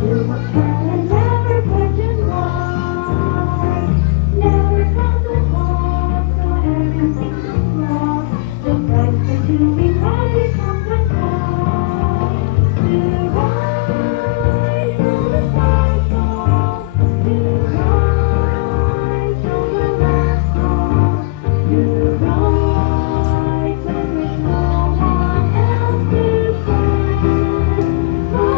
And never question why. Never come to walk, so everything goes wrong. The price for to be happy comes and goes. To rise till the stars fall. To rise till the last call. To rise when there's no one else to save. For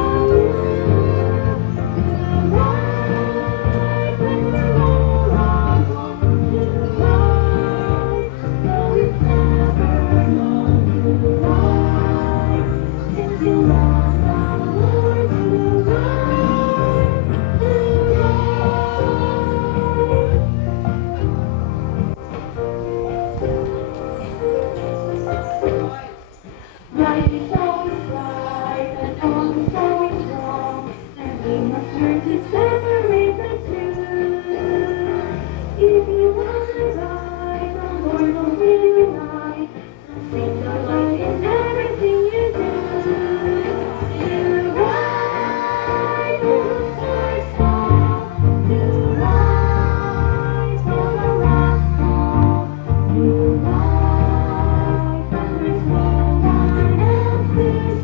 you. Life is always right and almost always wrong, and we must learn to separate the two. If you want to ride, the Lord will lead you right. Seek the light in everything you do. To ride till the stars fall, to ride till the last call, to ride when there's no one else to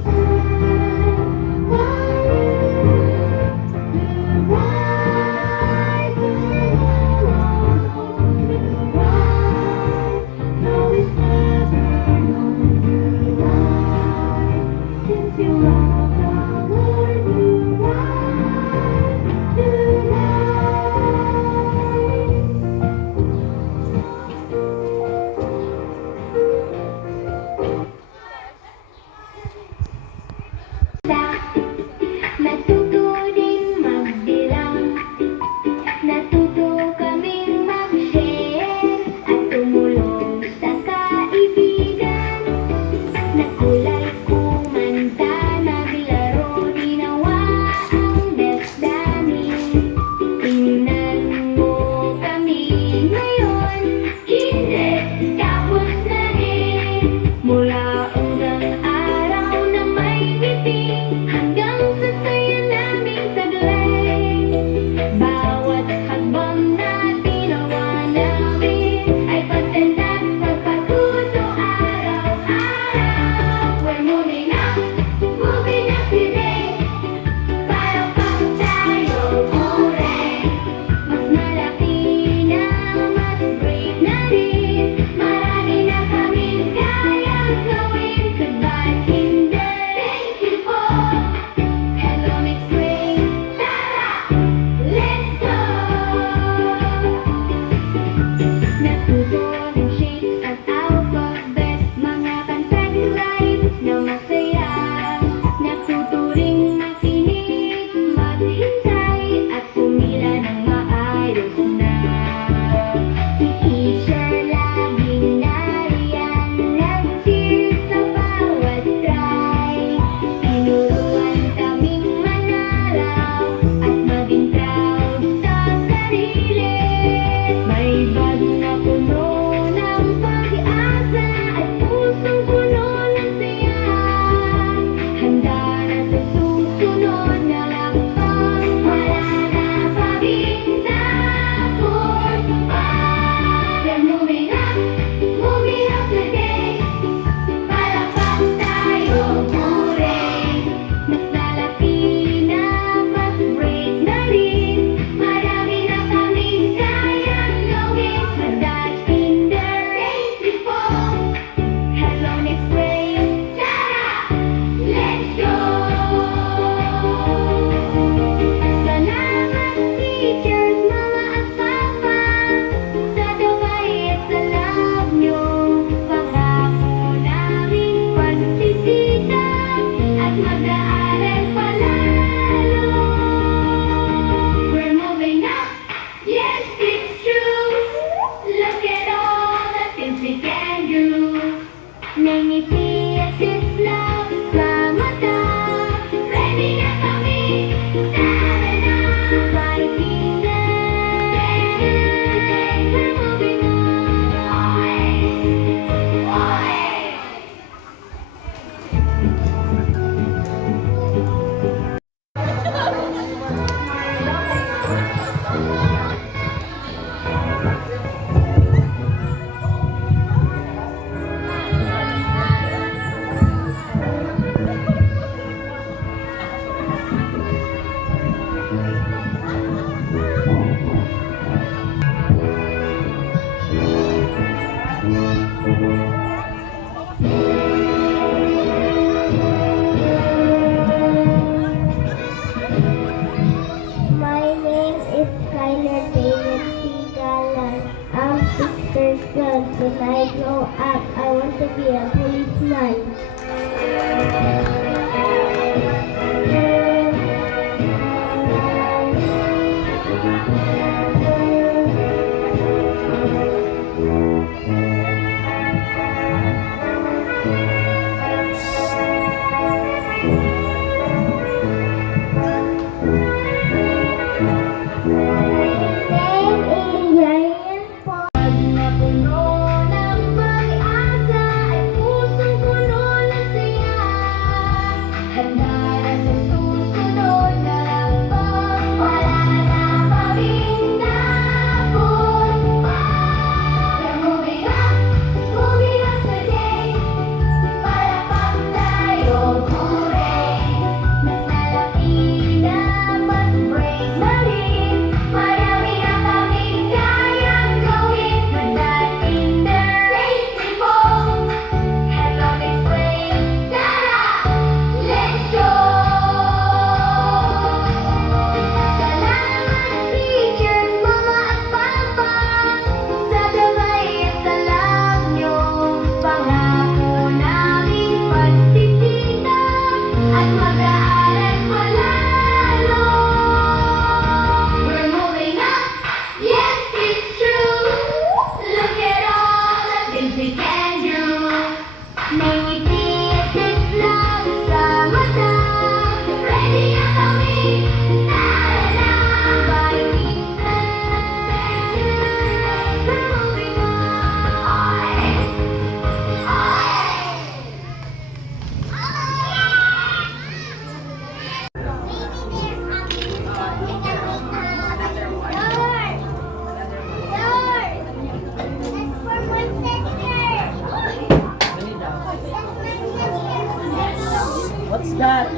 What's that?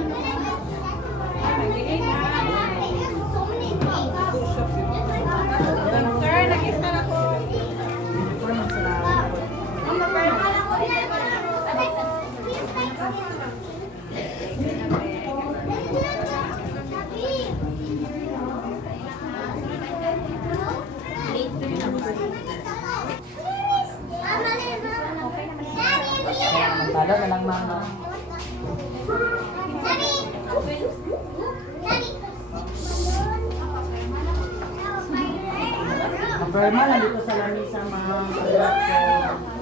Sir, nag-install ako. Talo na lang mama. Ang perma nandito sa lamisa mga paglat ko.